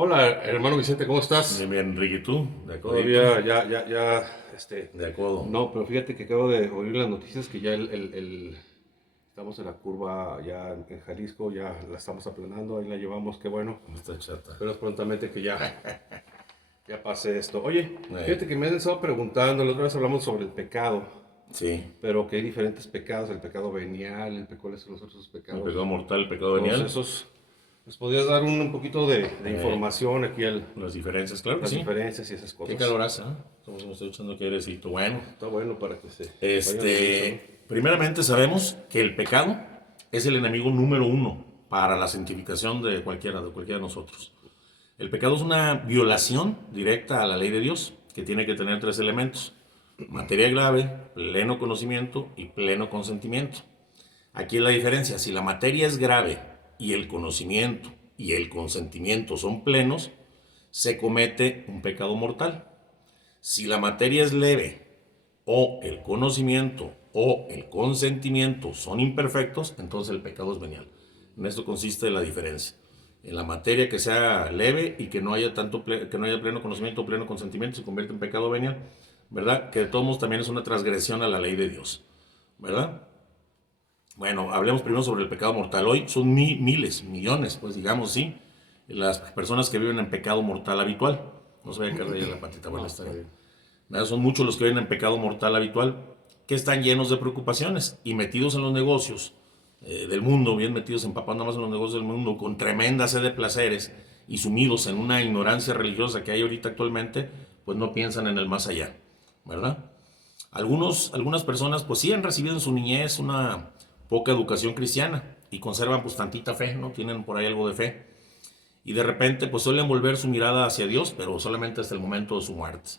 Hola, hermano Vicente, ¿cómo estás? Bien, bien, Enrique, ¿y tú? ¿De acuerdo? Todavía, De acuerdo. no, pero fíjate que acabo de oír las noticias que ya estamos en la curva ya en Jalisco, ya la estamos aplanando, ahí la llevamos, qué bueno. Está chata. Espero prontamente que ya pase esto. Oye, Eh, fíjate que me han estado preguntando, la otra vez hablamos sobre el pecado, sí, pero que hay diferentes pecados, el pecado venial, ¿cuáles son los otros el pecados? pecado mortal, el pecado Todos venial, esos. ¿Nos podrías dar un poquito de eh, información aquí, las diferencias, claro que las sí. diferencias y esas Qué cosas? calor hace, ¿eh? Estamos, me estoy echando aquí airecito. Bueno, Está bueno para que se vayan uniendo, ¿no? primeramente sabemos que el pecado es el enemigo número uno para la santificación de cualquiera de nosotros. El pecado es una violación directa a la ley de Dios, que tiene que tener tres elementos: materia grave, pleno conocimiento y pleno consentimiento. Aquí es la diferencia: si la materia es grave y el conocimiento y el consentimiento son plenos, se comete un pecado mortal. Si la materia es leve o el conocimiento o el consentimiento son imperfectos, entonces el pecado es venial. En esto consiste la diferencia. En la materia que sea leve y que no haya que no haya pleno conocimiento o pleno consentimiento, se convierte en pecado venial, ¿verdad? Que de todos modos también es una transgresión a la ley de Dios, ¿verdad? Bueno, hablemos primero sobre el pecado mortal. Hoy son miles, millones, pues digamos, sí, las personas que viven en pecado mortal habitual. No se vaya a caer de ahí la patita, bueno, No, está está bien. bien. Son muchos los que viven en pecado mortal habitual, que están llenos de preocupaciones y metidos en los negocios del mundo, bien metidos, empapados nada más en los negocios del mundo, con tremenda sed de placeres y sumidos en una ignorancia religiosa que hay ahorita actualmente, pues no piensan en el más allá, ¿verdad? Algunas personas pues sí han recibido en su niñez una poca educación cristiana y conservan pues tantita fe, ¿no? Tienen por ahí algo de fe. Y de repente pues suelen volver su mirada hacia Dios, pero solamente hasta el momento de su muerte,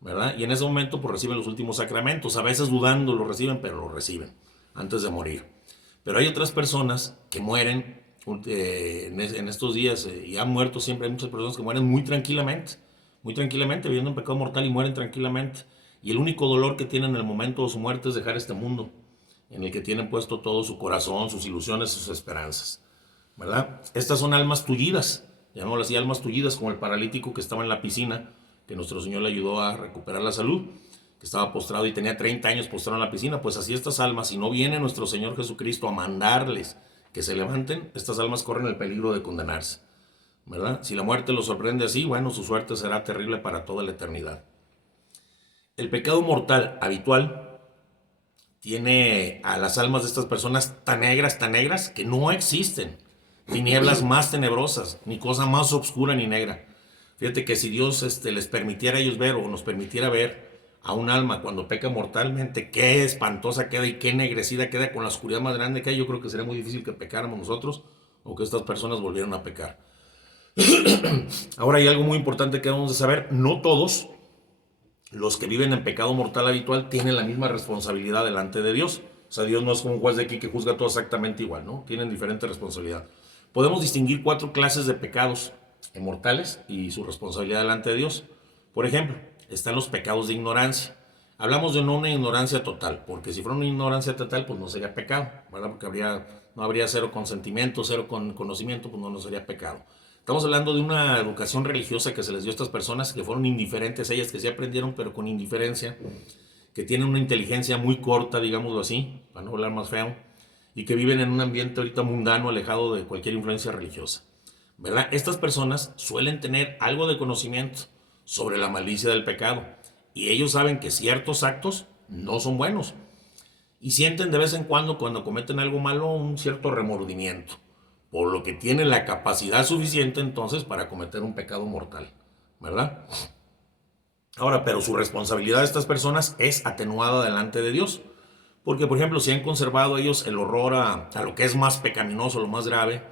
¿verdad? Y en ese momento pues reciben los últimos sacramentos, a veces dudando lo reciben, pero lo reciben antes de morir. Pero hay otras personas que mueren en estos días y han muerto siempre. Hay muchas personas que mueren muy tranquilamente, viviendo en pecado mortal y mueren tranquilamente. Y el único dolor que tienen en el momento de su muerte es dejar este mundo, en el que tienen puesto todo su corazón, sus ilusiones, sus esperanzas, ¿verdad? Estas son almas tullidas, llamémoslo así, almas tullidas, como el paralítico que estaba en la piscina, que nuestro Señor le ayudó a recuperar la salud, que estaba postrado y tenía 30 años postrado en la piscina. Pues así estas almas, si no viene nuestro Señor Jesucristo a mandarles que se levanten, estas almas corren el peligro de condenarse, ¿verdad? Si la muerte los sorprende así, bueno, su suerte será terrible para toda la eternidad. El pecado mortal habitual tiene a las almas de estas personas tan negras, que no existen tinieblas más tenebrosas, ni cosa más oscura ni negra. Fíjate que si Dios les permitiera a ellos ver, o nos permitiera ver a un alma cuando peca mortalmente, qué espantosa queda y qué ennegrecida queda con la oscuridad más grande que hay, yo creo que sería muy difícil que pecáramos nosotros o que estas personas volvieran a pecar. Ahora hay algo muy importante que debemos de saber: no todos los que viven en pecado mortal habitual tienen la misma responsabilidad delante de Dios. O sea, Dios no es como un juez de aquí que juzga todo exactamente igual, ¿no? Tienen diferente responsabilidad. Podemos distinguir cuatro clases de pecados mortales y su responsabilidad delante de Dios. Por ejemplo, están los pecados de ignorancia. Hablamos de no una ignorancia total, porque si fuera una ignorancia total, pues no sería pecado, ¿verdad? Porque no habría cero consentimiento, cero conocimiento, pues no sería pecado. Estamos hablando de una educación religiosa que se les dio a estas personas, que fueron indiferentes, ellas que sí aprendieron, pero con indiferencia, que tienen una inteligencia muy corta, digámoslo así, para no hablar más feo, y que viven en un ambiente ahorita mundano, alejado de cualquier influencia religiosa, ¿verdad? Estas personas suelen tener algo de conocimiento sobre la malicia del pecado, y ellos saben que ciertos actos no son buenos, y sienten de vez en cuando cometen algo malo, un cierto remordimiento, por lo que tienen la capacidad suficiente entonces para cometer un pecado mortal, ¿verdad? Ahora, pero su responsabilidad de estas personas es atenuada delante de Dios, porque por ejemplo, si han conservado ellos el horror a lo que es más pecaminoso, lo más grave,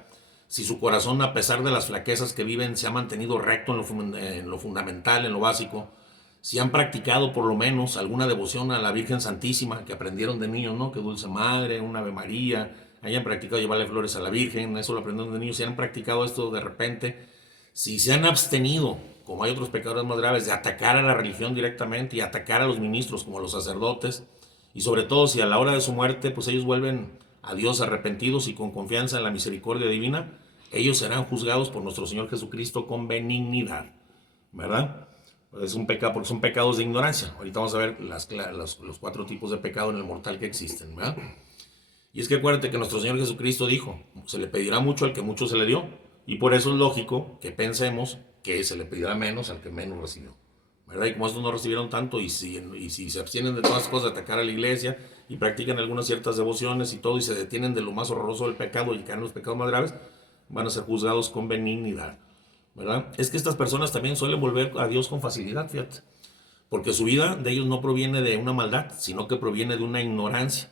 si su corazón, a pesar de las flaquezas que viven, se ha mantenido recto en lo fundamental, en lo básico, si han practicado por lo menos alguna devoción a la Virgen Santísima, que aprendieron de niños, ¿no? Que Dulce Madre, una Ave María, hayan practicado llevarle flores a la Virgen, eso lo aprendieron de niños. Si han practicado esto de repente, si se han abstenido, como hay otros pecadores más graves, de atacar a la religión directamente y atacar a los ministros como a los sacerdotes, y sobre todo si a la hora de su muerte pues ellos vuelven a Dios arrepentidos y con confianza en la misericordia divina, ellos serán juzgados por nuestro Señor Jesucristo con benignidad, ¿verdad? Es un pecado, porque son pecados de ignorancia. Ahorita vamos a ver los 4 tipos de pecado en el mortal que existen, ¿verdad? Y es que acuérdate que nuestro Señor Jesucristo dijo, se le pedirá mucho al que mucho se le dio, y por eso es lógico que pensemos que se le pedirá menos al que menos recibió, ¿verdad? Y como estos no recibieron tanto, y si se abstienen de todas las cosas de atacar a la iglesia, y practican algunas ciertas devociones y todo, y se detienen de lo más horroroso del pecado y caen en los pecados más graves, van a ser juzgados con benignidad, ¿verdad? Es que estas personas también suelen volver a Dios con facilidad, fíjate, porque su vida de ellos no proviene de una maldad, sino que proviene de una ignorancia.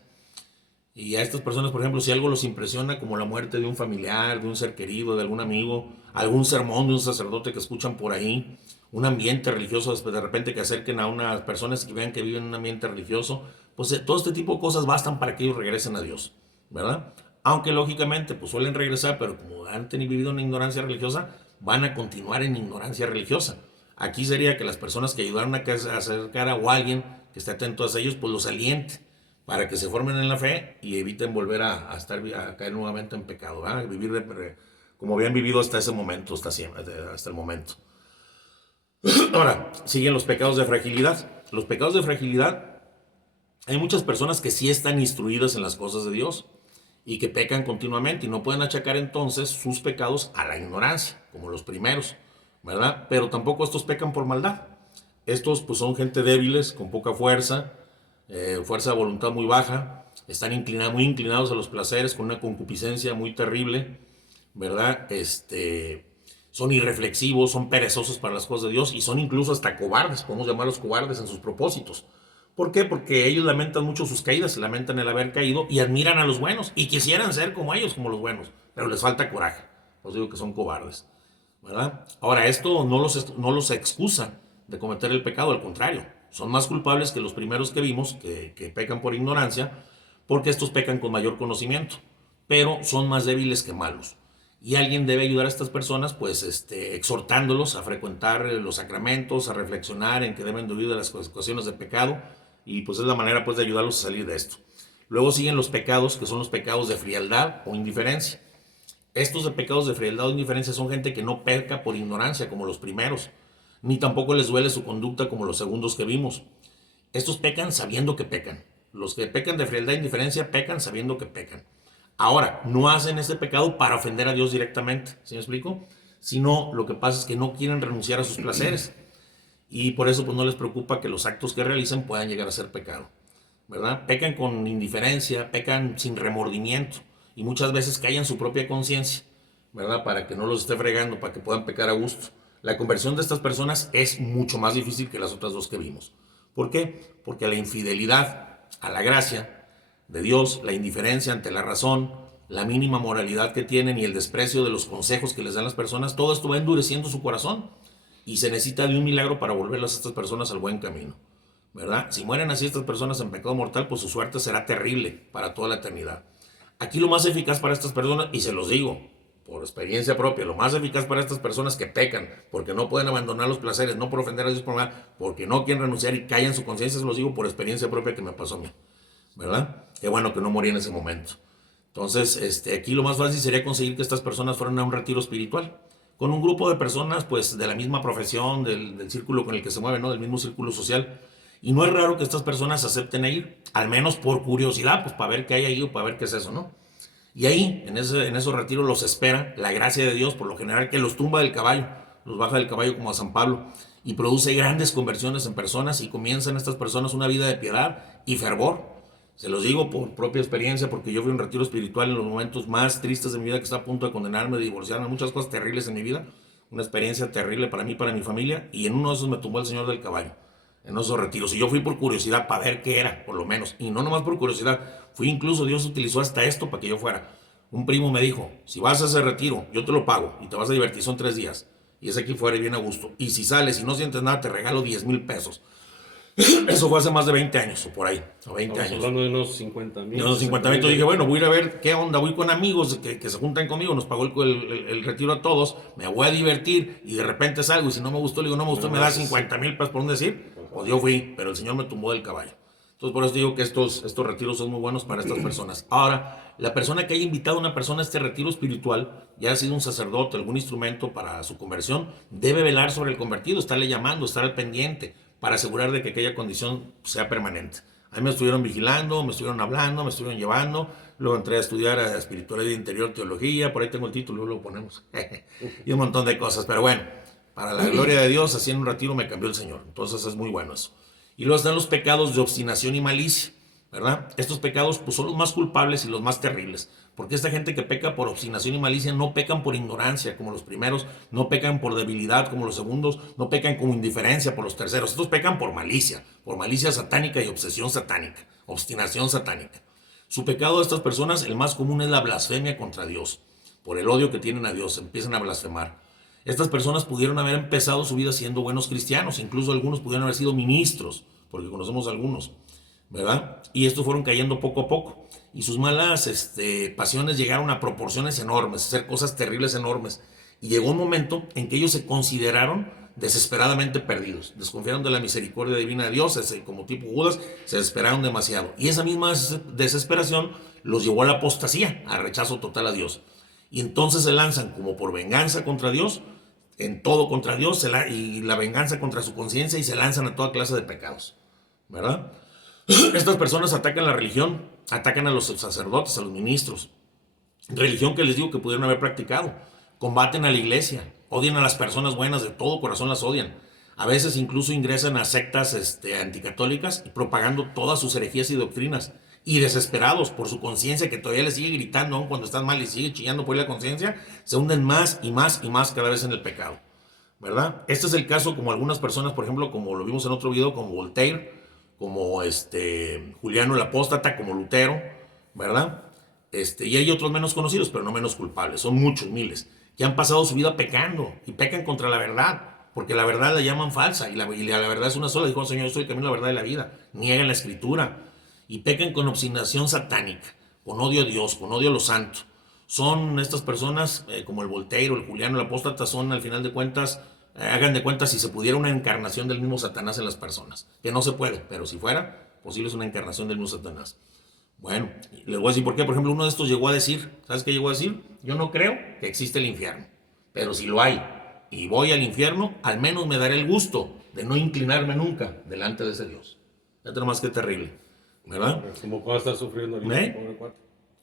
Y a estas personas, por ejemplo, si algo los impresiona, como la muerte de un familiar, de un ser querido, de algún amigo, algún sermón de un sacerdote que escuchan por ahí, un ambiente religioso, de repente que acerquen a unas personas que vean que viven en un ambiente religioso, pues todo este tipo de cosas bastan para que ellos regresen a Dios, ¿verdad? Aunque lógicamente pues suelen regresar, pero como han vivido en ignorancia religiosa, van a continuar en ignorancia religiosa. Aquí sería que las personas que ayudaron a acercar a o alguien que esté atento a ellos, pues los aliente para que se formen en la fe y eviten volver a caer nuevamente en pecado, ¿verdad? Vivir como habían vivido hasta ese momento, hasta el momento. Ahora, siguen los pecados de fragilidad. Los pecados de fragilidad, hay muchas personas que sí están instruidas en las cosas de Dios y que pecan continuamente y no pueden achacar entonces sus pecados a la ignorancia, como los primeros, ¿verdad? Pero tampoco estos pecan por maldad. Estos pues son gente débiles, con poca fuerza, fuerza de voluntad muy baja, están muy inclinados a los placeres, con una concupiscencia muy terrible, ¿verdad? Son irreflexivos, son perezosos para las cosas de Dios y son incluso hasta cobardes, podemos llamarlos cobardes en sus propósitos. ¿Por qué? Porque ellos lamentan mucho sus caídas, lamentan el haber caído y admiran a los buenos y quisieran ser como ellos, como los buenos, pero les falta coraje. Os digo que son cobardes, ¿verdad? Ahora, esto no los excusa de cometer el pecado, al contrario, son más culpables que los primeros que vimos, que pecan por ignorancia, porque estos pecan con mayor conocimiento, pero son más débiles que malos. Y alguien debe ayudar a estas personas, pues, exhortándolos a frecuentar los sacramentos, a reflexionar en que deben de huir de las ocasiones de pecado, y pues es la manera, pues, de ayudarlos a salir de esto. Luego siguen los pecados, que son los pecados de frialdad o indiferencia. Estos de pecados de frialdad o indiferencia son gente que no peca por ignorancia, como los primeros, ni tampoco les duele su conducta, como los segundos que vimos. Estos pecan sabiendo que pecan. Los que pecan de frialdad e indiferencia pecan sabiendo que pecan. Ahora, no hacen este pecado para ofender a Dios directamente, ¿sí me explico? Sino lo que pasa es que no quieren renunciar a sus placeres. Y por eso pues no les preocupa que los actos que realicen puedan llegar a ser pecado, ¿verdad? Pecan con indiferencia, pecan sin remordimiento y muchas veces callan su propia conciencia, ¿verdad? Para que no los esté fregando, para que puedan pecar a gusto. La conversión de estas personas es mucho más difícil que las otras dos que vimos. ¿Por qué? Porque la infidelidad a la gracia de Dios, la indiferencia ante la razón, la mínima moralidad que tienen y el desprecio de los consejos que les dan las personas, todo esto va endureciendo su corazón y se necesita de un milagro para volverlas a estas personas al buen camino, ¿verdad? Si mueren así estas personas en pecado mortal, pues su suerte será terrible para toda la eternidad. Aquí lo más eficaz para estas personas, y se los digo por experiencia propia, lo más eficaz para estas personas que pecan porque no pueden abandonar los placeres, no por ofender a Dios por mal, porque no quieren renunciar y callan su conciencia, se los digo por experiencia propia que me pasó a mí, ¿verdad? Qué bueno que no morí en ese momento. Entonces, aquí lo más fácil sería conseguir que estas personas fueran a un retiro espiritual con un grupo de personas pues de la misma profesión, del círculo con el que se mueven, ¿no? Del mismo círculo social. Y no es raro que estas personas acepten a ir, al menos por curiosidad, pues para ver qué hay ahí o para ver qué es eso, ¿no? Y ahí, en esos retiros, los espera la gracia de Dios, por lo general, que los tumba del caballo, los baja del caballo como a San Pablo, y produce grandes conversiones en personas, y comienzan estas personas una vida de piedad y fervor. Se los digo por propia experiencia, porque yo fui a un retiro espiritual en los momentos más tristes de mi vida, que está a punto de condenarme, de divorciarme, muchas cosas terribles en mi vida, una experiencia terrible para mí, para mi familia, y en uno de esos me tumbó el Señor del caballo, en esos retiros. Y yo fui por curiosidad, para ver qué era, por lo menos. Y no nomás por curiosidad, fui incluso, Dios utilizó hasta esto para que yo fuera. Un primo me dijo, si vas a ese retiro, yo te lo pago y te vas a divertir, son 3 días. Y es aquí fuera y bien a gusto. Y si sales y no sientes nada, te regalo 10,000 pesos. Eso fue hace más de 20 años, o por ahí, o 20 Estamos años. hablando de unos 50,000. De unos 50,000, yo dije, bueno, voy a ir a ver qué onda, voy con amigos que se juntan conmigo, nos pagó el retiro a todos, me voy a divertir y de repente salgo y si no me gustó, le digo, no me gustó, me da 50,000 pesos por un decir, pues yo fui, pero el Señor me tumbó del caballo. Entonces, por eso digo que estos retiros son muy buenos para estas personas. Ahora, la persona que haya invitado a una persona a este retiro espiritual, ya ha sido un sacerdote, algún instrumento para su conversión, debe velar sobre el convertido, estarle llamando, estar al pendiente, para asegurar de que aquella condición sea permanente. A mí me estuvieron vigilando, me estuvieron hablando, me estuvieron llevando. Luego entré a estudiar a espiritualidad interior, teología, por ahí tengo el título, luego lo ponemos. Y un montón de cosas, pero bueno, para la gloria de Dios, así en un retiro me cambió el Señor. Entonces es muy bueno eso. Y luego están los pecados de obstinación y malicia, ¿verdad? Estos pecados pues, son los más culpables y los más terribles, porque esta gente que peca por obstinación y malicia no pecan por ignorancia como los primeros, no pecan por debilidad como los segundos, no pecan como indiferencia por los terceros. Estos pecan por malicia satánica y obsesión satánica, obstinación satánica. Su pecado de estas personas, el más común es la blasfemia contra Dios. Por el odio que tienen a Dios, empiezan a blasfemar. Estas personas pudieron haber empezado su vida siendo buenos cristianos, incluso algunos pudieron haber sido ministros, porque conocemos algunos, ¿verdad? Y estos fueron cayendo poco a poco. Y sus malas pasiones llegaron a proporciones enormes, a hacer cosas terribles enormes. Y llegó un momento en que ellos se consideraron desesperadamente perdidos. Desconfiaron de la misericordia divina de Dios, como tipo Judas, se desesperaron demasiado. Y esa misma desesperación los llevó a la apostasía, al rechazo total a Dios. Y entonces se lanzan como por venganza contra Dios, en todo contra Dios, y la venganza contra su conciencia, y se lanzan a toda clase de pecados, ¿verdad? Estas personas atacan la religión, atacan a los sacerdotes, a los ministros, religión que les digo que pudieron haber practicado, combaten a la iglesia, odian a las personas buenas, de todo corazón las odian. A veces incluso ingresan a sectas anticatólicas y propagando todas sus herejías y doctrinas. Y desesperados por su conciencia que todavía les sigue gritando aun cuando están mal y sigue chillando por la conciencia, se hunden más y más y más cada vez en el pecado, ¿verdad? Este es el caso como algunas personas, por ejemplo, como lo vimos en otro video, como Voltaire, como Juliano el Apóstata, como Lutero, ¿verdad? Y hay otros menos conocidos, pero no menos culpables. Son muchos, miles, que han pasado su vida pecando y pecan contra la verdad, porque la verdad la llaman falsa y la verdad es una sola. Dijo el Señor, yo soy el camino, la verdad y la vida. Niegan la escritura y pecan con obstinación satánica, con odio a Dios, con odio a los santos. Son estas personas, como el Voltaire o el Juliano el Apóstata, son al final de cuentas, hagan de cuenta si se pudiera una encarnación del mismo Satanás en las personas, que no se puede, pero si fuera posible es una encarnación del mismo Satanás. Bueno, les voy a decir por qué. Por ejemplo, uno de estos llegó a decir, ¿sabes qué llegó a decir? Yo no creo que existe el infierno, pero si lo hay y voy al infierno, al menos me daré el gusto de no inclinarme nunca delante de ese Dios. Fíjate nomás qué terrible, ¿verdad? Como cuando está sufriendo ahorita, pobre cuate.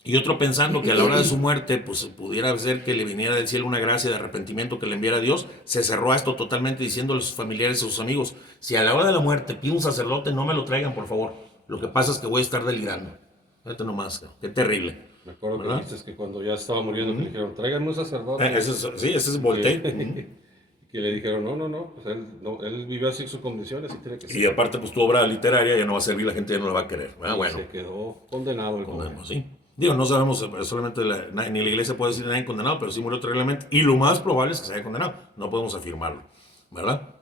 Y otro pensando que a la hora de su muerte, pues pudiera ser que le viniera del cielo una gracia de arrepentimiento que le enviara Dios, se cerró a esto totalmente diciéndole a sus familiares y a sus amigos, si a la hora de la muerte pide un sacerdote, no me lo traigan, por favor. Lo que pasa es que voy a estar delirando. Fíjate nomás, qué terrible. Me acuerdo que dices que cuando ya estaba muriendo le dijeron, tráiganme un sacerdote. Ese es Voltaire. Que le dijeron, no, pues él vivió así sus condiciones y tiene que ser. Y aparte, pues tu obra literaria ya no va a servir, la gente ya no la va a querer. Bueno. Se quedó condenado. Sí. Digo, no sabemos, solamente ni la iglesia puede decir que nadie condenado, pero sí murió terriblemente. Y lo más probable es que se haya condenado. No podemos afirmarlo, ¿verdad?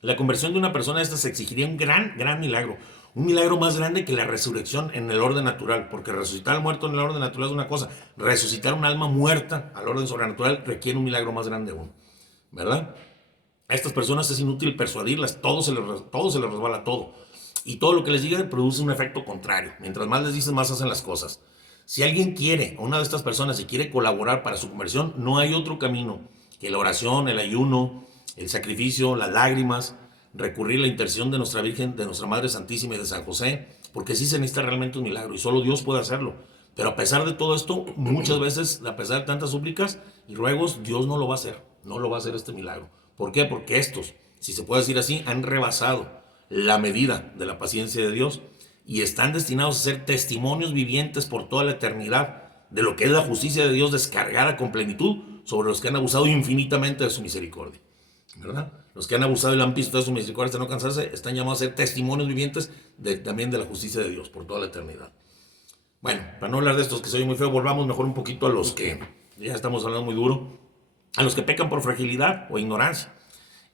La conversión de una persona de estas exigiría un gran milagro. Un milagro más grande que la resurrección en el orden natural. Porque resucitar al muerto en el orden natural es una cosa. Resucitar un alma muerta al orden sobrenatural requiere un milagro más grande aún, ¿verdad? A estas personas es inútil persuadirlas. Todo se les resbala, todo. Y todo lo que les diga produce un efecto contrario. Mientras más les dices, más hacen las cosas. Si alguien quiere, una de estas personas, si quiere colaborar para su conversión, no hay otro camino que la oración, el ayuno, el sacrificio, las lágrimas, recurrir a la intercesión de nuestra Virgen, de nuestra Madre Santísima y de San José, porque sí se necesita realmente un milagro y solo Dios puede hacerlo. Pero a pesar de todo esto, muchas veces, a pesar de tantas súplicas y ruegos, Dios no lo va a hacer, no lo va a hacer este milagro. ¿Por qué? Porque estos, si se puede decir así, han rebasado la medida de la paciencia de Dios y están destinados a ser testimonios vivientes por toda la eternidad de lo que es la justicia de Dios descargada con plenitud sobre los que han abusado infinitamente de su misericordia, ¿verdad? Los que han abusado y han visto de su misericordia hasta no cansarse están llamados a ser testimonios vivientes también de la justicia de Dios por toda la eternidad. Bueno, para no hablar de estos que se oyen muy feo, volvamos mejor un poquito a los que, ya estamos hablando muy duro, a los que pecan por fragilidad o ignorancia.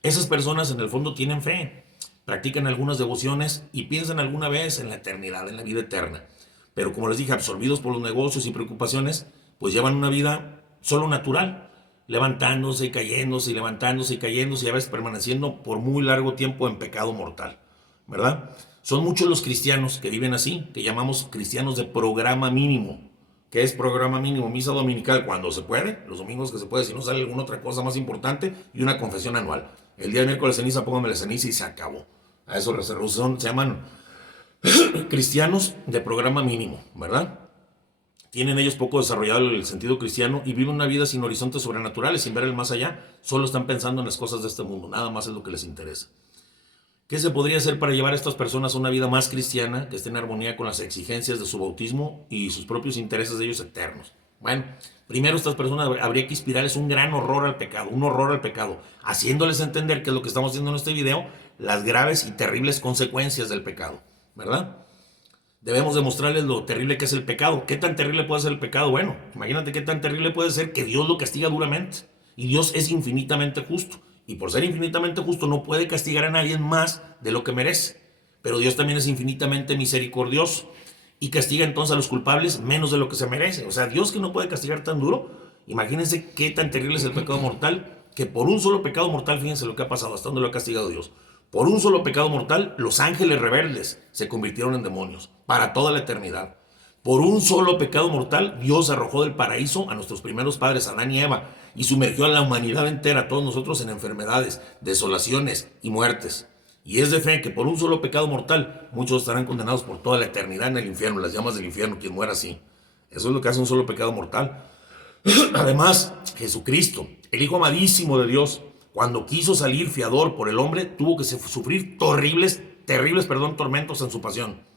Esas personas en el fondo tienen fe, practican algunas devociones y piensan alguna vez en la eternidad, en la vida eterna. Pero como les dije, absorbidos por los negocios y preocupaciones, pues llevan una vida solo natural, levantándose y cayéndose y levantándose y cayéndose y a veces permaneciendo por muy largo tiempo en pecado mortal, ¿verdad? Son muchos los cristianos que viven así, que llamamos cristianos de programa mínimo. ¿Qué es programa mínimo? Misa dominical cuando se puede, los domingos que se puede, si no sale alguna otra cosa más importante, y una confesión anual. El día de miércoles ceniza, póngame la ceniza y se acabó. A eso se llaman cristianos de programa mínimo, ¿verdad? Tienen ellos poco desarrollado el sentido cristiano y viven una vida sin horizontes sobrenaturales, sin ver el más allá. Solo están pensando en las cosas de este mundo, nada más es lo que les interesa. ¿Qué se podría hacer para llevar a estas personas a una vida más cristiana, que esté en armonía con las exigencias de su bautismo y sus propios intereses de ellos eternos? Bueno, primero estas personas habría que inspirarles un gran horror al pecado, haciéndoles entender que es lo que estamos haciendo en este video, las graves y terribles consecuencias del pecado, ¿verdad? Debemos demostrarles lo terrible que es el pecado. ¿Qué tan terrible puede ser el pecado? Bueno, imagínate qué tan terrible puede ser que Dios lo castiga duramente. Y Dios es infinitamente justo. Y por ser infinitamente justo no puede castigar a nadie más de lo que merece. Pero Dios también es infinitamente misericordioso. Y castiga entonces a los culpables menos de lo que se merece. O sea, Dios que no puede castigar tan duro. Imagínense qué tan terrible es el pecado mortal. Que por un solo pecado mortal, fíjense lo que ha pasado, hasta dónde lo ha castigado Dios. Por un solo pecado mortal, los ángeles rebeldes se convirtieron en demonios para toda la eternidad. Por un solo pecado mortal, Dios arrojó del paraíso a nuestros primeros padres, Adán y Eva, y sumergió a la humanidad entera, a todos nosotros, en enfermedades, desolaciones y muertes. Y es de fe que por un solo pecado mortal, muchos estarán condenados por toda la eternidad en el infierno, las llamas del infierno, quien muera así. Eso es lo que hace un solo pecado mortal. Además, Jesucristo, el Hijo amadísimo de Dios, cuando quiso salir fiador por el hombre, tuvo que sufrir terribles tormentos en su pasión.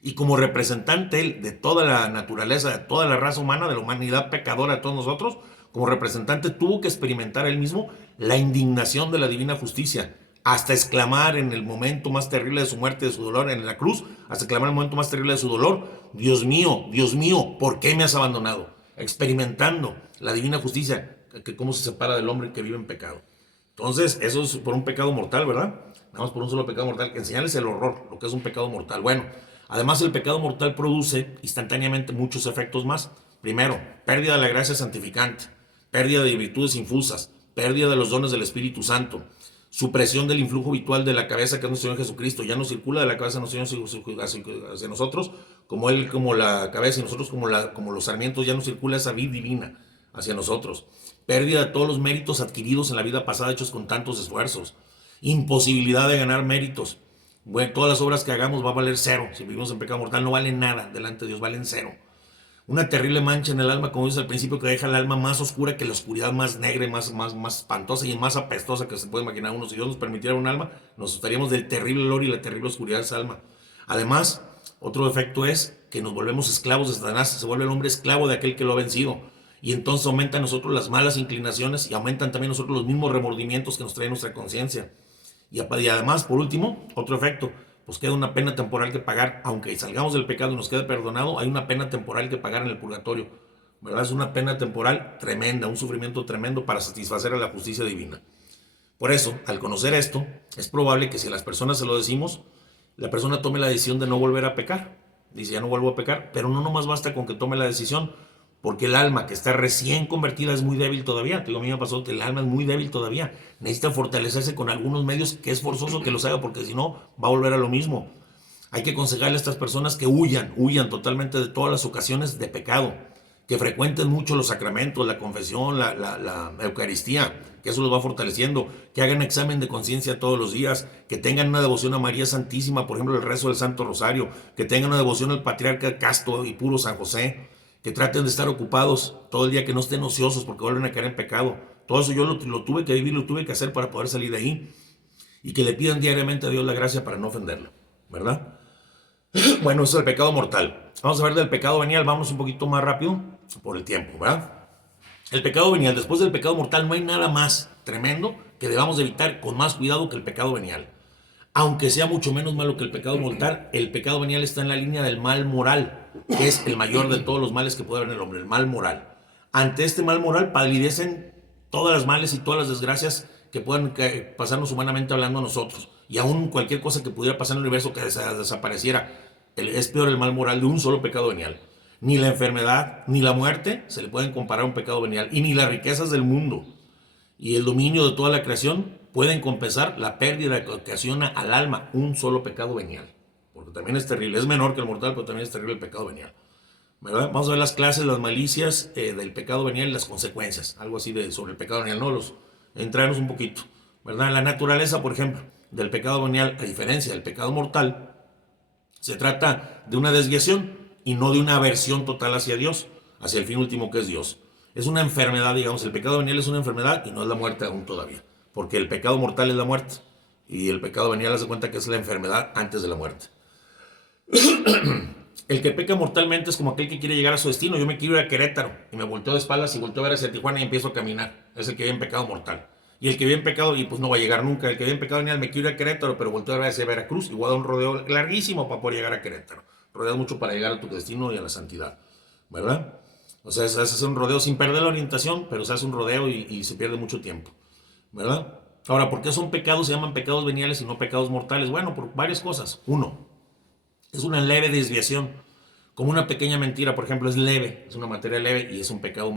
Y como representante él de toda la naturaleza, de toda la raza humana, de la humanidad pecadora de todos nosotros, como representante tuvo que experimentar él mismo la indignación de la divina justicia, hasta exclamar en el momento más terrible de su muerte, de su dolor en la cruz, hasta exclamar en el momento más terrible de su dolor: Dios mío, ¿por qué me has abandonado? Experimentando la divina justicia, que cómo se separa del hombre que vive en pecado. Entonces, eso es por un pecado mortal, ¿verdad? Nada más por un solo pecado mortal, que enseñarles el horror, lo que es un pecado mortal. Bueno, además el pecado mortal produce instantáneamente muchos efectos más. Primero, pérdida de la gracia santificante, pérdida de virtudes infusas, pérdida de los dones del Espíritu Santo, supresión del influjo habitual de la cabeza, que es nuestro Señor Jesucristo. Ya no circula de la cabeza de nuestro Señor hacia nosotros, como Él como la cabeza y nosotros como los sarmientos, ya no circula esa vid divina hacia nosotros. Pérdida de todos los méritos adquiridos en la vida pasada hechos con tantos esfuerzos. Imposibilidad de ganar méritos. Bueno, todas las obras que hagamos va a valer cero. Si vivimos en pecado mortal no valen nada delante de Dios, valen cero. Una terrible mancha en el alma, como dice al principio, que deja el alma más oscura que la oscuridad más negra, más espantosa y más apestosa que se puede imaginar uno. Si Dios nos permitiera un alma, nos asustaríamos del terrible olor y la terrible oscuridad de esa alma. Además, otro efecto es que nos volvemos esclavos de Satanás. Se vuelve el hombre esclavo de aquel que lo ha vencido. Y entonces aumentan nosotros las malas inclinaciones y aumentan también nosotros los mismos remordimientos que nos trae nuestra conciencia. Y además, por último, otro efecto, pues queda una pena temporal que pagar. Aunque salgamos del pecado y nos quede perdonado, hay una pena temporal que pagar en el purgatorio, ¿verdad? Es una pena temporal tremenda, un sufrimiento tremendo para satisfacer a la justicia divina. Por eso, al conocer esto, es probable que si a las personas se lo decimos, la persona tome la decisión de no volver a pecar. Dice, ya no vuelvo a pecar, pero no nomás basta con que tome la decisión, porque el alma que está recién convertida es muy débil todavía. A mí me pasó que el alma es muy débil todavía. Necesita fortalecerse con algunos medios que es forzoso que los haga, porque si no va a volver a lo mismo. Hay que aconsejarle a estas personas que huyan totalmente de todas las ocasiones de pecado, que frecuenten mucho los sacramentos, la confesión, la Eucaristía, que eso los va fortaleciendo, que hagan examen de conciencia todos los días, que tengan una devoción a María Santísima, por ejemplo el rezo del Santo Rosario, que tengan una devoción al patriarca casto y puro San José, que traten de estar ocupados todo el día, que no estén ociosos porque vuelven a caer en pecado. Todo eso yo lo tuve que vivir, lo tuve que hacer para poder salir de ahí. Y que le pidan diariamente a Dios la gracia para no ofenderlo, ¿verdad? Bueno, eso es el pecado mortal. Vamos a ver del pecado venial, vamos un poquito más rápido por el tiempo, ¿verdad? El pecado venial, después del pecado mortal no hay nada más tremendo que debamos evitar con más cuidado que el pecado venial. Aunque sea mucho menos malo que el pecado mortal, el pecado venial está en la línea del mal moral, que es el mayor de todos los males que puede haber en el hombre, el mal moral. Ante este mal moral palidecen todas las males y todas las desgracias que puedan pasarnos humanamente hablando a nosotros. Y aún cualquier cosa que pudiera pasar en el universo que desapareciera. Es peor el mal moral de un solo pecado venial. Ni la enfermedad, ni la muerte se le pueden comparar a un pecado venial. Y ni las riquezas del mundo y el dominio de toda la creación pueden compensar la pérdida que ocasiona al alma un solo pecado venial. Porque también es terrible, es menor que el mortal, pero también es terrible el pecado venial. ¿Verdad? Vamos a ver las clases, las malicias del pecado venial y las consecuencias. Algo así sobre el pecado venial, no entrarnos un poquito. ¿Verdad? La naturaleza, por ejemplo, del pecado venial, a diferencia del pecado mortal, se trata de una desviación y no de una aversión total hacia Dios, hacia el fin último que es Dios. Es una enfermedad, digamos, el pecado venial es una enfermedad y no es la muerte aún todavía, porque el pecado mortal es la muerte y el pecado venial hace cuenta que es la enfermedad antes de la muerte. El que peca mortalmente es como aquel que quiere llegar a su destino. Yo me quiero ir a Querétaro y me volteo de espaldas y volteo a ver hacia Tijuana y empiezo a caminar. Es el que vive en pecado mortal. Y el que vive en pecado, y pues no va a llegar nunca. El que vive en pecado venial, me quiero ir a Querétaro, pero volteo a ver hacia Veracruz y voy a dar un rodeo larguísimo para poder llegar a Querétaro. Rodeas mucho para llegar a tu destino y a la santidad, ¿verdad? O sea, se hace un rodeo sin perder la orientación, pero se hace un rodeo y se pierde mucho tiempo, ¿verdad? Ahora, ¿por qué son pecados? Se llaman pecados veniales y no pecados mortales. Bueno, por varias cosas. Uno, es una leve desviación. Como una pequeña mentira, por ejemplo, es leve, es una materia leve y es un pecado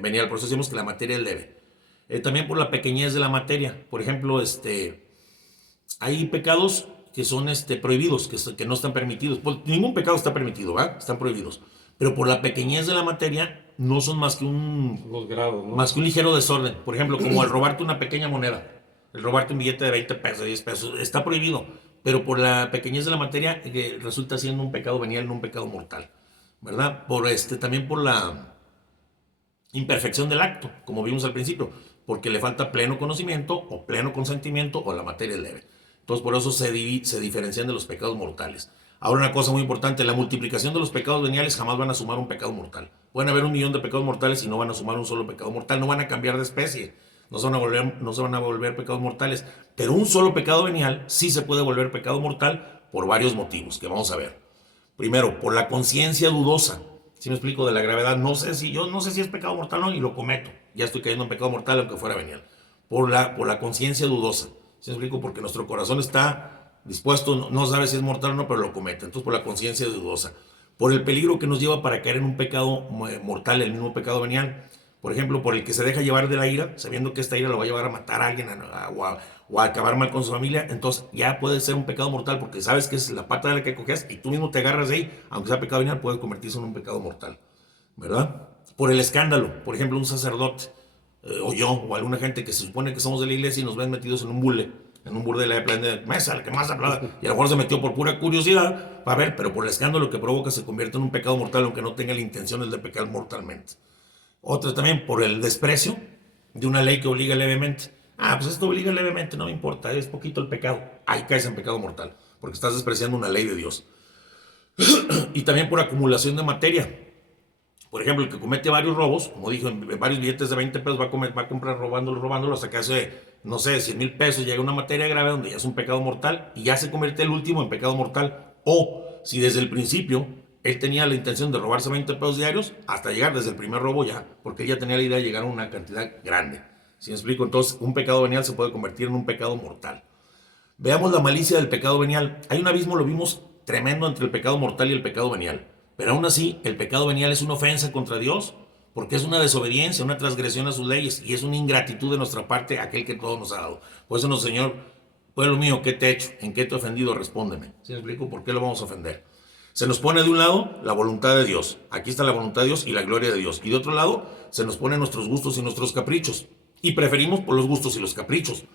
venial. Por eso decimos que la materia es leve. También por la pequeñez de la materia. Por ejemplo, hay pecados que son prohibidos, que no están permitidos. Pues, ningún pecado está permitido, ¿verdad? Están prohibidos. Pero por la pequeñez de la materia no son más que Los grados, ¿no? más que un ligero desorden. Por ejemplo, como el robarte una pequeña moneda, el robarte un billete de 20 pesos, de 10 pesos, está prohibido. Pero por la pequeñez de la materia resulta siendo un pecado venial, no un pecado mortal, ¿verdad? También por la imperfección del acto, como vimos al principio, porque le falta pleno conocimiento o pleno consentimiento o la materia es leve. Entonces por eso se diferencian de los pecados mortales. Ahora una cosa muy importante, la multiplicación de los pecados veniales jamás van a sumar un pecado mortal. Pueden haber 1,000,000 de pecados mortales y no van a sumar un solo pecado mortal, no van a cambiar de especie, no se van a volver pecados mortales, pero un solo pecado venial sí se puede volver pecado mortal por varios motivos que vamos a ver. Primero, por la conciencia dudosa. Si me explico de la gravedad, yo no sé si es pecado mortal o no y lo cometo. Ya estoy cayendo en pecado mortal aunque fuera venial. Por la conciencia dudosa. Si me explico, porque nuestro corazón está dispuesto, no sabe si es mortal o no, pero lo comete. Entonces por la conciencia dudosa. Por el peligro que nos lleva para caer en un pecado mortal, el mismo pecado venial. Por ejemplo, por el que se deja llevar de la ira, sabiendo que esta ira lo va a llevar a matar a alguien o a acabar mal con su familia, entonces ya puede ser un pecado mortal porque sabes que es la pata de la que coges y tú mismo te agarras de ahí, aunque sea pecado venial, puede convertirse en un pecado mortal, ¿verdad? Por el escándalo, por ejemplo, un sacerdote, o yo, o alguna gente que se supone que somos de la iglesia y nos ven metidos en un burdel de plan de mesa, el que más aplauda, y a lo mejor se metió por pura curiosidad, para ver, pero por el escándalo que provoca se convierte en un pecado mortal, aunque no tenga la intención de pecar mortalmente. Otra también por el desprecio de una ley que obliga levemente. Pues esto obliga levemente, no me importa, es poquito el pecado. Ahí caes en pecado mortal, porque estás despreciando una ley de Dios. Y también por acumulación de materia. Por ejemplo, el que comete varios robos, como dijo, en varios billetes de 20 pesos va a comprar robándolo hasta que hace, no sé, 100,000 pesos, llega una materia grave donde ya es un pecado mortal y ya se convierte el último en pecado mortal. O si desde el principio él tenía la intención de robarse 20 pesos diarios, hasta llegar desde el primer robo ya, porque él ya tenía la idea de llegar a una cantidad grande. ¿Sí me explico? Entonces, un pecado venial se puede convertir en un pecado mortal. Veamos la malicia del pecado venial. Hay un abismo, lo vimos, tremendo entre el pecado mortal y el pecado venial. Pero aún así, el pecado venial es una ofensa contra Dios, porque es una desobediencia, una transgresión a sus leyes, y es una ingratitud de nuestra parte a aquel que todo nos ha dado. Por eso, Señor, pueblo mío, ¿qué te he hecho? ¿En qué te he ofendido? Respóndeme. ¿Sí me explico? ¿Por qué lo vamos a ofender? Se nos pone de un lado la voluntad de Dios. Aquí está la voluntad de Dios y la gloria de Dios. Y de otro lado, se nos ponen nuestros gustos y nuestros caprichos. Y preferimos por los gustos y los caprichos.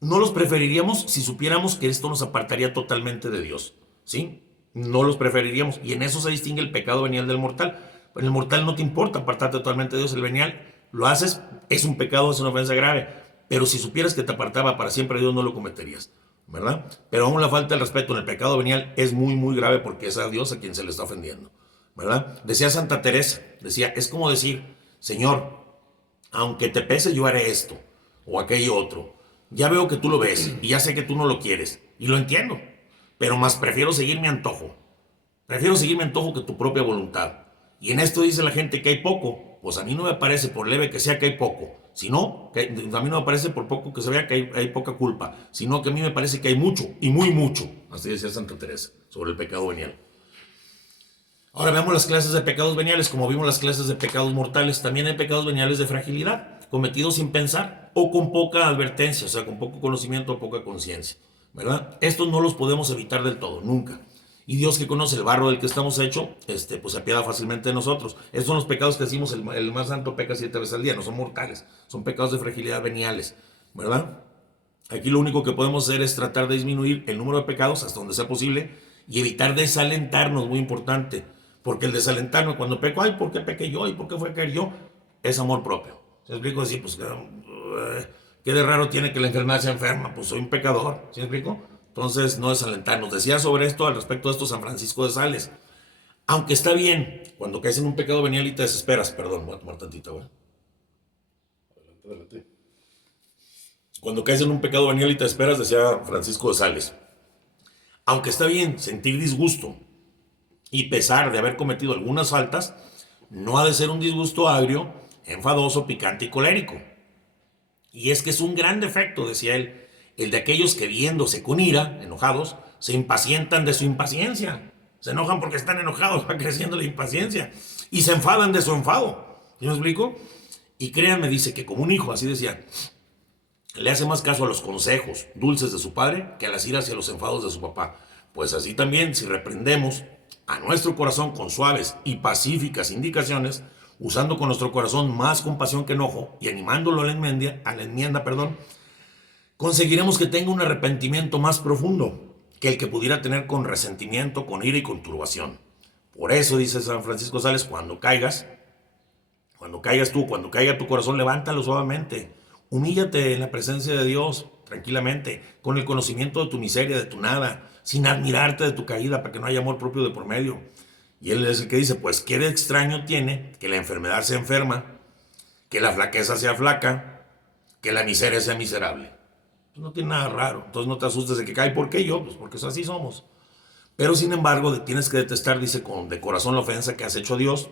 No los preferiríamos si supiéramos que esto nos apartaría totalmente de Dios. ¿Sí? No los preferiríamos. Y en eso se distingue el pecado venial del mortal. En el mortal no te importa apartarte totalmente de Dios. El venial lo haces, es un pecado, es una ofensa grave. Pero si supieras que te apartaba para siempre de Dios, no lo cometerías, ¿verdad? Pero aún la falta de respeto en el pecado venial es muy, muy grave porque es a Dios a quien se le está ofendiendo, ¿verdad? Decía Santa Teresa, es como decir, Señor, aunque te pese, yo haré esto o aquello otro. Ya veo que tú lo ves y ya sé que tú no lo quieres y lo entiendo, pero más prefiero seguir mi antojo. Prefiero seguir mi antojo que tu propia voluntad. Y en esto dice la gente que hay poco. Pues a mí no me parece, por leve que sea, que hay poco. Sino, a mí no me parece por poco que se vea que hay poca culpa. Sino que a mí me parece que hay mucho, y muy mucho. Así decía Santa Teresa, sobre el pecado venial. Ahora veamos las clases de pecados veniales. Como vimos las clases de pecados mortales, también hay pecados veniales de fragilidad, cometidos sin pensar. o con poca advertencia, o sea, con poco conocimiento o poca conciencia, ¿verdad? Estos no los podemos evitar del todo, nunca. Y Dios, que conoce el barro del que estamos hecho, pues se apiada fácilmente de nosotros. Estos son los pecados que decimos, el más santo peca 7 veces al día, no son mortales, son pecados de fragilidad veniales, ¿verdad? Aquí lo único que podemos hacer es tratar de disminuir el número de pecados hasta donde sea posible y evitar desalentarnos, muy importante. Porque el desalentarnos cuando peco, ay, ¿por qué pequé yo? ¿Y por qué fue caer yo? Es amor propio. ¿Se explico? Así, pues, ¿qué de raro tiene que la enfermedad sea enferma? Pues soy un pecador. ¿Se explico? Entonces, no desalentarnos. Decía sobre esto, al respecto de esto, San Francisco de Sales. Aunque está bien, cuando caes en un pecado venial y te desesperas. Perdón, voy a tomar tantito, güey. Adelante, adelante. Cuando caes en un pecado venial y te esperas, decía Francisco de Sales, aunque está bien sentir disgusto y pesar de haber cometido algunas faltas, no ha de ser un disgusto agrio, enfadoso, picante y colérico. Y es que es un gran defecto, decía él, el de aquellos que viéndose con ira, enojados, se impacientan de su impaciencia. Se enojan porque están enojados, va creciendo la impaciencia. Y se enfadan de su enfado. ¿Sí me explico? Y créanme, dice que como un hijo, así decía, le hace más caso a los consejos dulces de su padre que a las iras y a los enfados de su papá. Pues así también, si reprendemos a nuestro corazón con suaves y pacíficas indicaciones, usando con nuestro corazón más compasión que enojo y animándolo a la enmienda, conseguiremos que tenga un arrepentimiento más profundo que el que pudiera tener con resentimiento, con ira y con turbación. Por eso, dice San Francisco Sales, cuando caiga tu corazón, levántalo suavemente. Humíllate en la presencia de Dios, tranquilamente, con el conocimiento de tu miseria, de tu nada, sin admirarte de tu caída, para que no haya amor propio de por medio. Y él es el que dice, pues, ¿qué de extraño tiene que la enfermedad sea enferma, que la flaqueza sea flaca, que la miseria sea miserable? Pues no tiene nada raro. Entonces no te asustes de que cae. ¿Por qué yo? Pues porque así somos. Pero sin embargo, tienes que detestar, dice, de corazón la ofensa que has hecho a Dios,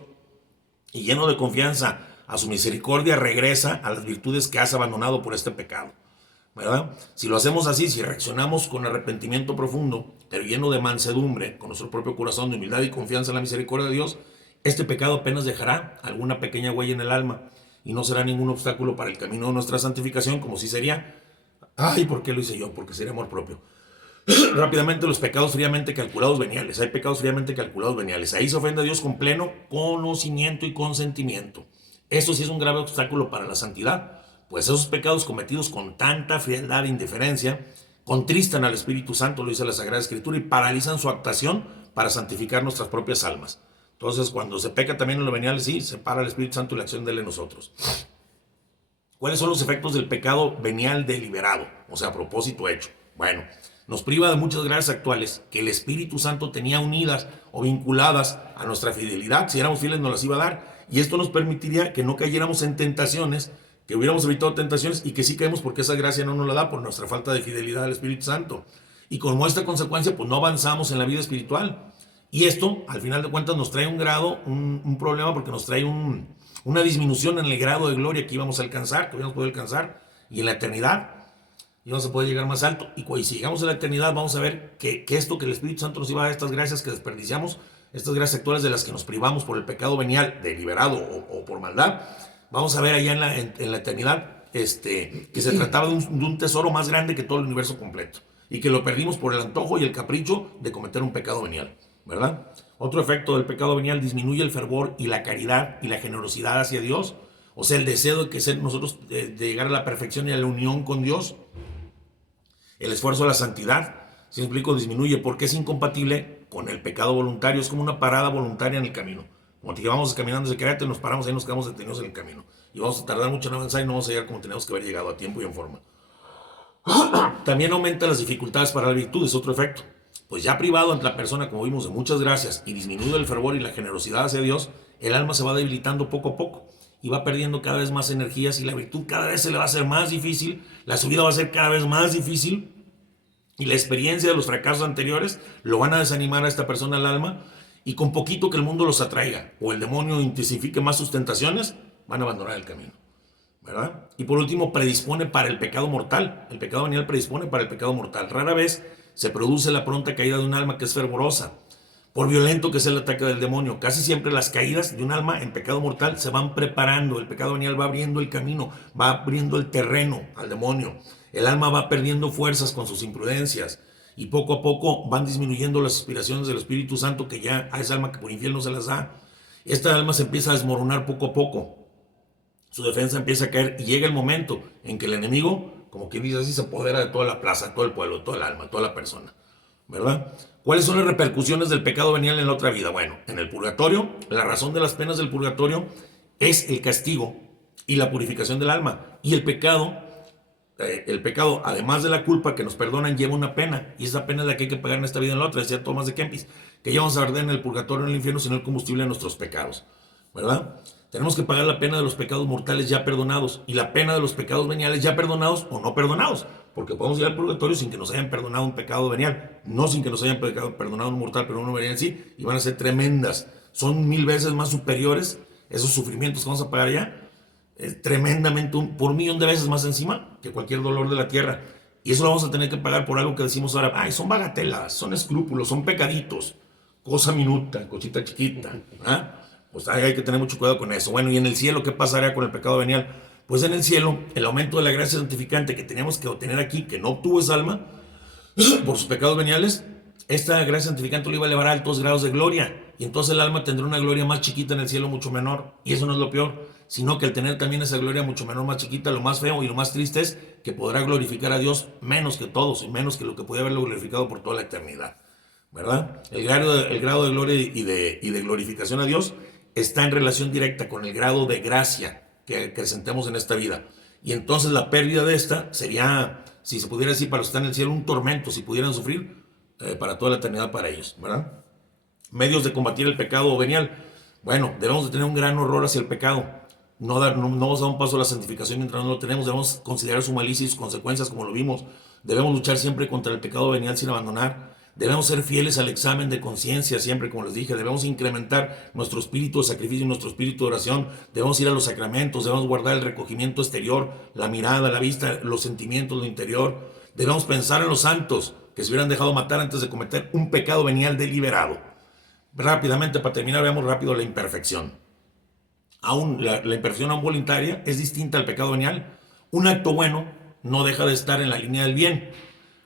y lleno de confianza a su misericordia, regresa a las virtudes que has abandonado por este pecado, ¿verdad? Si lo hacemos así, si reaccionamos con arrepentimiento profundo, pero lleno de mansedumbre, con nuestro propio corazón de humildad y confianza en la misericordia de Dios, este pecado apenas dejará alguna pequeña huella en el alma y no será ningún obstáculo para el camino de nuestra santificación, como si sería, ay, ¿por qué lo hice yo? Porque sería amor propio. Rápidamente, los pecados fríamente calculados veniales. Hay pecados fríamente calculados veniales. Ahí se ofende a Dios con pleno conocimiento y consentimiento. Esto sí es un grave obstáculo para la santidad, pues esos pecados cometidos con tanta frialdad e indiferencia contristan al Espíritu Santo, lo dice la Sagrada Escritura, y paralizan su actuación para santificar nuestras propias almas. Entonces, cuando se peca también en lo venial, sí, se para el Espíritu Santo y la acción de él en nosotros. ¿Cuáles son los efectos del pecado venial deliberado? O sea, a propósito hecho. Bueno, nos priva de muchas gracias actuales que el Espíritu Santo tenía unidas o vinculadas a nuestra fidelidad. Si éramos fieles nos las iba a dar. Y esto nos permitiría que no cayéramos en tentaciones, que hubiéramos evitado tentaciones y que sí caemos porque esa gracia no nos la da por nuestra falta de fidelidad al Espíritu Santo. Y como esta consecuencia, pues no avanzamos en la vida espiritual. Y esto, al final de cuentas, nos trae un problema porque nos trae una disminución en el grado de gloria que íbamos a alcanzar, que hubiéramos podido alcanzar. Y en la eternidad íbamos a poder llegar más alto. Y si llegamos a la eternidad, vamos a ver que esto que el Espíritu Santo nos iba a dar, estas gracias que desperdiciamos, estas gracias actuales de las que nos privamos por el pecado venial, deliberado o por maldad, vamos a ver allá en la eternidad que se trataba de un tesoro más grande que todo el universo completo. Y que lo perdimos por el antojo y el capricho de cometer un pecado venial, ¿verdad? Otro efecto del pecado venial: disminuye el fervor y la caridad y la generosidad hacia Dios. O sea, el deseo de que ser nosotros de llegar a la perfección y a la unión con Dios. El esfuerzo a la santidad, si me explico, disminuye porque es incompatible con el pecado voluntario. Es como una parada voluntaria en el camino. Como te llevamos caminando desde Querétaro, nos paramos ahí, nos quedamos detenidos en el camino. Y vamos a tardar mucho en avanzar y no vamos a llegar como tenemos que haber llegado, a tiempo y en forma. También aumenta las dificultades para la virtud, es otro efecto. Pues ya privado ante la persona, como vimos, de muchas gracias y disminuido el fervor y la generosidad hacia Dios, el alma se va debilitando poco a poco y va perdiendo cada vez más energías y la virtud cada vez se le va a hacer más difícil, la subida va a ser cada vez más difícil y la experiencia de los fracasos anteriores lo van a desanimar a esta persona al alma, y con poquito que el mundo los atraiga o el demonio intensifique más sus tentaciones, van a abandonar el camino, ¿verdad? Y por último, predispone para el pecado mortal. El pecado venial predispone para el pecado mortal. Rara vez se produce la pronta caída de un alma que es fervorosa, por violento que sea el ataque del demonio. Casi siempre las caídas de un alma en pecado mortal se van preparando. El pecado venial va abriendo el camino, va abriendo el terreno al demonio. El alma va perdiendo fuerzas con sus imprudencias. Y poco a poco van disminuyendo las aspiraciones del Espíritu Santo, que ya a esa alma que por infiel no se las da. Esta alma se empieza a desmoronar poco a poco. Su defensa empieza a caer y llega el momento en que el enemigo, como quien dice así, se apodera de toda la plaza, todo el pueblo, toda el alma, toda la persona, ¿verdad? ¿Cuáles son las repercusiones del pecado venial en la otra vida? Bueno, en el purgatorio, la razón de las penas del purgatorio es el castigo y la purificación del alma. Y el pecado, además de la culpa que nos perdonan, lleva una pena. Y esa pena es la que hay que pagar en esta vida y en la otra, decía Tomás de Kempis, que ya vamos a arder en el purgatorio, en el infierno, sino el combustible de nuestros pecados, ¿verdad? Tenemos que pagar la pena de los pecados mortales ya perdonados y la pena de los pecados veniales ya perdonados o no perdonados, porque podemos ir al purgatorio sin que nos hayan perdonado un pecado venial, no sin que nos hayan perdonado un mortal, pero uno venial sí, y van a ser tremendas. Son 1000 veces más superiores esos sufrimientos que vamos a pagar allá, tremendamente, por 1.000.000 de veces más encima que cualquier dolor de la tierra. Y eso lo vamos a tener que pagar por algo que decimos ahora, ay, son bagatelas, son escrúpulos, son pecaditos, cosa minuta, cosita chiquita, ¿ah? Pues hay que tener mucho cuidado con eso. Bueno, y en el cielo, ¿qué pasaría con el pecado venial? Pues en el cielo, el aumento de la gracia santificante que teníamos que obtener aquí, que no obtuvo esa alma por sus pecados veniales, esta gracia santificante lo iba a elevar a altos grados de gloria. Y entonces el alma tendrá una gloria más chiquita en el cielo, mucho menor. Y eso no es lo peor, sino que al tener también esa gloria mucho menor, más chiquita, lo más feo y lo más triste es que podrá glorificar a Dios menos que todos y menos que lo que podía haberlo glorificado por toda la eternidad, ¿verdad? El grado de gloria y de glorificación a Dios está en relación directa con el grado de gracia que acrecentemos en esta vida. Y entonces la pérdida de esta sería, si se pudiera decir, para los que están en el cielo, un tormento, si pudieran sufrir para toda la eternidad para ellos, ¿verdad? Medios de combatir el pecado venial. Bueno, debemos de tener un gran horror hacia el pecado. No vamos a dar un paso a la santificación mientras no lo tenemos. Debemos considerar su malicia y sus consecuencias, como lo vimos. Debemos luchar siempre contra el pecado venial sin abandonar. Debemos ser fieles al examen de conciencia siempre, como les dije. Debemos incrementar nuestro espíritu de sacrificio y nuestro espíritu de oración. Debemos ir a los sacramentos. Debemos guardar el recogimiento exterior, la mirada, la vista, los sentimientos, lo interior. Debemos pensar en los santos que se hubieran dejado matar antes de cometer un pecado venial deliberado. Rápidamente, para terminar, veamos rápido la imperfección. Aún la imperfección aún voluntaria es distinta al pecado venial. Un acto bueno no deja de estar en la línea del bien,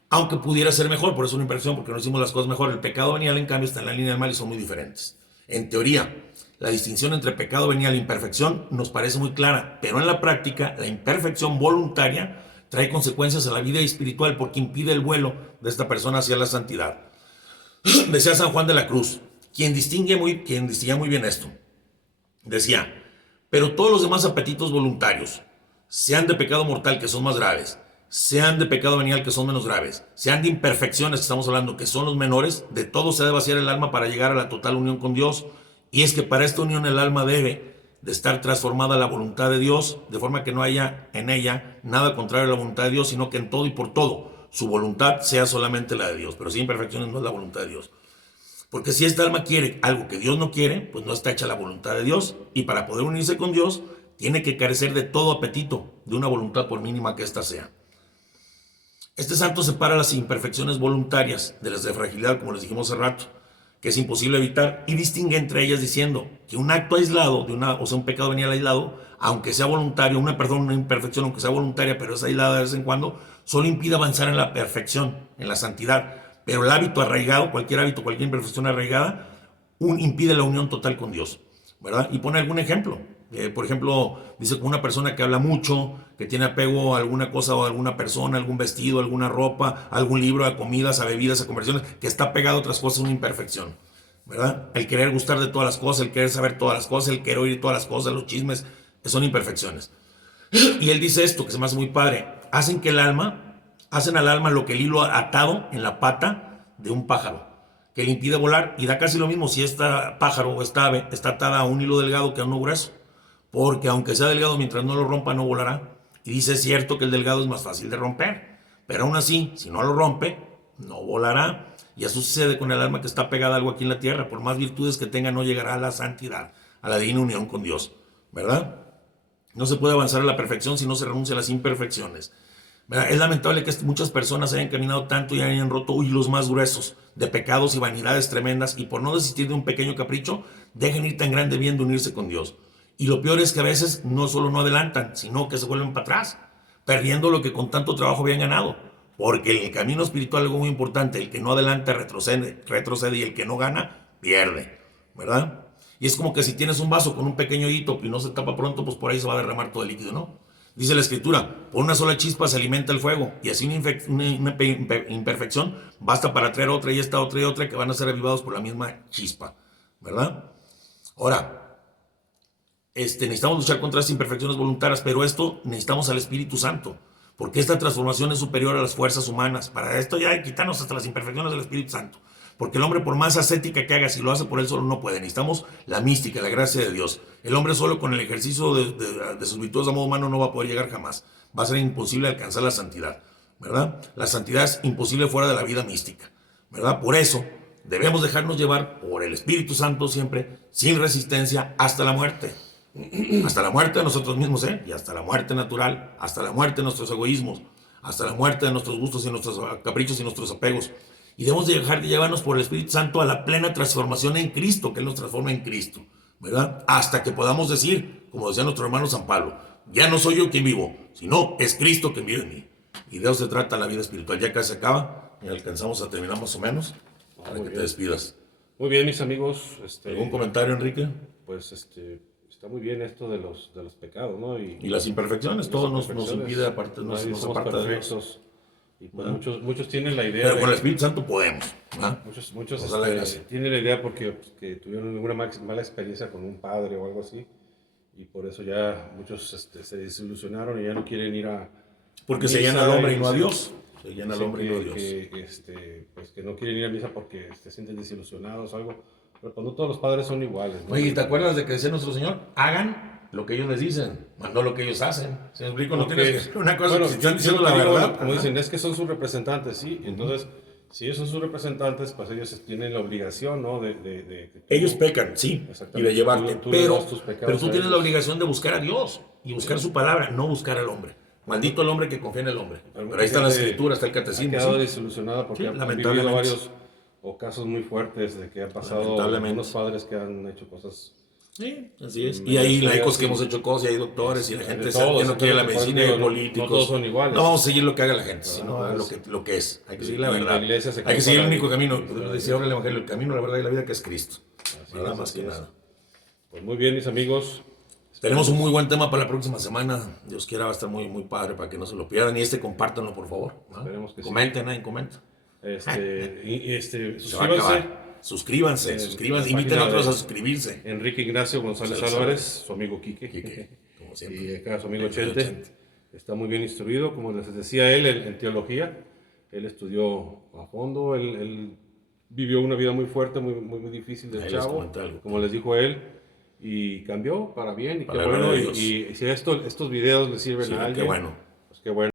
aunque pudiera ser mejor, por eso una imperfección, porque no hicimos las cosas mejor. El pecado venial, en cambio, está en la línea del mal y son muy diferentes. En teoría, la distinción entre pecado venial e imperfección nos parece muy clara, pero en la práctica, la imperfección voluntaria trae consecuencias a la vida espiritual porque impide el vuelo de esta persona hacia la santidad. Decía San Juan de la Cruz, quien distinguía muy bien esto, decía, pero todos los demás apetitos voluntarios, sean de pecado mortal, que son más graves, sean de pecado venial, que son menos graves, sean de imperfecciones, que estamos hablando, que son los menores, de todo se debe vaciar el alma para llegar a la total unión con Dios. Y es que para esta unión el alma debe de estar transformada a la voluntad de Dios, de forma que no haya en ella nada contrario a la voluntad de Dios, sino que en todo y por todo su voluntad sea solamente la de Dios. Pero sin imperfecciones no es la voluntad de Dios. Porque si esta alma quiere algo que Dios no quiere, pues no está hecha la voluntad de Dios. Y para poder unirse con Dios, tiene que carecer de todo apetito, de una voluntad por mínima que ésta sea. Este santo separa las imperfecciones voluntarias de las de fragilidad, como les dijimos hace rato, que es imposible evitar, y distingue entre ellas diciendo que un acto aislado, un pecado venial aislado, aunque sea voluntario, una imperfección, aunque sea voluntaria, pero es aislada de vez en cuando, solo impide avanzar en la perfección, en la santidad. Pero el hábito arraigado, cualquier hábito, cualquier imperfección arraigada, impide la unión total con Dios, ¿verdad? Y pone algún ejemplo. Por ejemplo, dice como una persona que habla mucho, que tiene apego a alguna cosa o a alguna persona, algún vestido, alguna ropa, algún libro, a comidas, a bebidas, a conversiones, que está pegado a otras cosas, una imperfección, ¿verdad? El querer gustar de todas las cosas, el querer saber todas las cosas, el querer oír todas las cosas, los chismes, son imperfecciones. Y él dice esto, que se me hace muy padre, hacen al alma lo que el hilo atado en la pata de un pájaro, que le impide volar, y da casi lo mismo si este pájaro o esta ave está atada a un hilo delgado que a uno grueso, porque aunque sea delgado, mientras no lo rompa, no volará. Y dice, es cierto que el delgado es más fácil de romper, pero aún así, si no lo rompe, no volará. Y eso sucede con el alma que está pegada a algo aquí en la tierra. Por más virtudes que tenga, no llegará a la santidad, a la divina unión con Dios, ¿verdad? No se puede avanzar a la perfección si no se renuncia a las imperfecciones. ¿Verdad? Es lamentable que muchas personas hayan caminado tanto y hayan roto hilos más gruesos de pecados y vanidades tremendas y por no desistir de un pequeño capricho, dejen ir tan grande bien de unirse con Dios. Y lo peor es que a veces no solo no adelantan, sino que se vuelven para atrás, perdiendo lo que con tanto trabajo habían ganado. Porque en el camino espiritual algo muy importante, el que no adelanta retrocede y el que no gana, pierde, ¿verdad? Y es como que si tienes un vaso con un pequeño hito y no se tapa pronto, pues por ahí se va a derramar todo el líquido, ¿no? Dice la escritura, por una sola chispa se alimenta el fuego, y así una imperfección basta para traer otra y esta otra y otra que van a ser avivados por la misma chispa, ¿verdad? Ahora, necesitamos luchar contra estas imperfecciones voluntarias, pero esto necesitamos al Espíritu Santo, porque esta transformación es superior a las fuerzas humanas. Para esto ya hay que quitarnos hasta las imperfecciones del Espíritu Santo. Porque el hombre, por más ascética que haga, si lo hace por él solo, no puede. Necesitamos la mística, la gracia de Dios. El hombre solo con el ejercicio de sus virtudes de modo humano no va a poder llegar jamás. Va a ser imposible alcanzar la santidad, ¿verdad? La santidad es imposible fuera de la vida mística, ¿verdad? Por eso debemos dejarnos llevar por el Espíritu Santo siempre, sin resistencia, hasta la muerte. Hasta la muerte de nosotros mismos, y hasta la muerte natural, hasta la muerte de nuestros egoísmos, hasta la muerte de nuestros gustos y nuestros caprichos y nuestros apegos. Y debemos dejar de llevarnos por el Espíritu Santo a la plena transformación en Cristo, que Él nos transforma en Cristo, ¿verdad? Hasta que podamos decir, como decía nuestro hermano San Pablo, ya no soy yo quien vivo, sino es Cristo quien vive en mí. Y de eso se trata la vida espiritual. Ya casi se acaba y alcanzamos a terminar más o menos, para que te despidas. Muy bien, mis amigos. ¿Algún comentario, Enrique? Pues está muy bien esto de los pecados, ¿no? Y las imperfecciones, todo nos impide, aparte, nos aparta de Dios. Y pues muchos tienen la idea. Pero con el Espíritu Santo podemos. Muchos tienen la idea porque pues, que tuvieron alguna mala experiencia con un padre o algo así. Y por eso ya muchos se desilusionaron y ya no quieren ir a. Porque se llena al hombre y no a Dios. Se llena al hombre y no a Dios. Pues que no quieren ir a misa porque se sienten desilusionados o algo. Pero pues no todos los padres son iguales, ¿no? Oye, ¿te acuerdas de que decía nuestro Señor? Hagan lo que ellos les dicen, no lo que ellos hacen. ¿Se me explico? No tienes que una cosa, bueno, si están diciendo la verdad. Como dicen, es que son sus representantes, sí. Entonces, si ellos son sus representantes, pues ellos tienen la obligación, ¿no? Ellos pecan, sí, y de llevarte. Pero tú tienes la obligación de buscar a Dios y buscar su palabra, no buscar al hombre. Maldito el hombre que confía en el hombre. Pero ahí está la escritura, está el catecismo. Ha quedado desilusionada porque han vivido varios casos muy fuertes de que ha pasado algunos padres que han hecho cosas. Sí, así es. Y hay laicos que hemos hecho cosas, y hay doctores, y la gente que no quiere la medicina, y hay políticos. No todos son iguales. No vamos a seguir lo que haga la gente, sino lo que es. Hay que seguir la verdad. Hay que seguir el único camino. Decía ahora el Evangelio, el camino, la verdad y la vida, que es Cristo. Nada más que nada. Pues muy bien, mis amigos. Tenemos un muy buen tema para la próxima semana. Dios quiera, va a estar muy, muy padre para que no se lo pierdan. Y compártanlo, por favor. Esperemos que comenten, nadie comenta. Suscríbanse. Inviten a otros a suscribirse. Enrique Ignacio González Álvarez, su amigo Quique, como siempre. Y acá su amigo Chente. Está muy bien instruido, como les decía él, en teología. Él estudió a fondo, él vivió una vida muy fuerte, muy difícil de chavo, como les dijo él, y cambió para bien. Y qué bueno. Y si estos videos le sirven a alguien, qué bueno. Pues qué bueno.